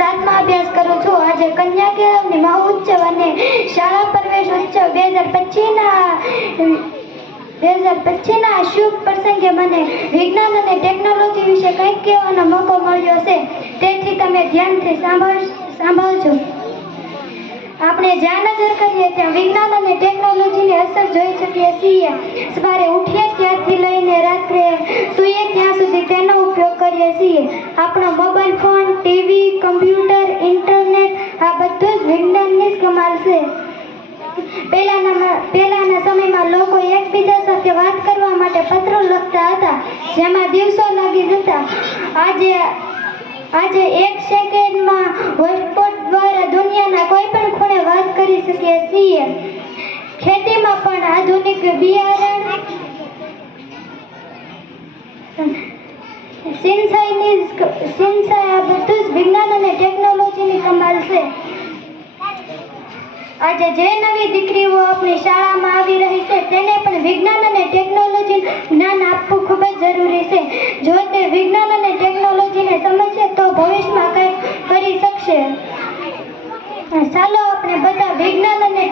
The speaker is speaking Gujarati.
સાતમા અભ્યાસ કરું છું. આજે કન્યા કેળવણી મહોત્સવ અને શાળા પ્રવેશ ઉત્સવ બે હજાર પચીસના બે હજાર પચીસના શુભ પ્રસંગે મને વિજ્ઞાન અને ટેકનોલોજી વિશે કંઈક કહેવાનો મોકો મળ્યો છે તેથી તમે ધ્યાનથી સાંભળ, સાંભળજો. આપણે જ્યાં નજર કરીએ ત્યાં વિજ્ઞાન અને ટેકનોલોજીની અસર જોઈ શકીએ છીએ. સવારે ઉઠીએ ત્યારથી લઈને રાત્રે આપણો mobile phone, TV, computer, internet, આ બધું જ વિજ્ઞાનની જ કમાલ છે. પહેલાના પહેલાના સમયમાં લોકો એકબીજા સાથે વાત કરવા માટે પત્રો લખતા હતા, જેમાં દિવસો લાગી જતા. આજે આજે એક સેકન્ડમાં વોઇસપોટ દ્વારા દુનિયાના કોઈ પણ ખૂણે વાત કરી શકીએ છીએ. ખેતીમાં પણ આધુનિક બિયારણ વિજ્ઞાન અને ટેકનોલોજીની કમાલ છે. આજે જે નવી દીકરીઓ આપણી શાળામાં આવી રહી છે, તેને પણ વિજ્ઞાન અને ટેકનોલોજી જ્ઞાન આપવું ખૂબ જ જરૂરી છે. જો તે વિજ્ઞાન અને ટેકનોલોજીને સમજશે તો ભવિષ્યમાં કંઈક કરી શકશે. ચાલો આપણે બધા વિજ્ઞાન અને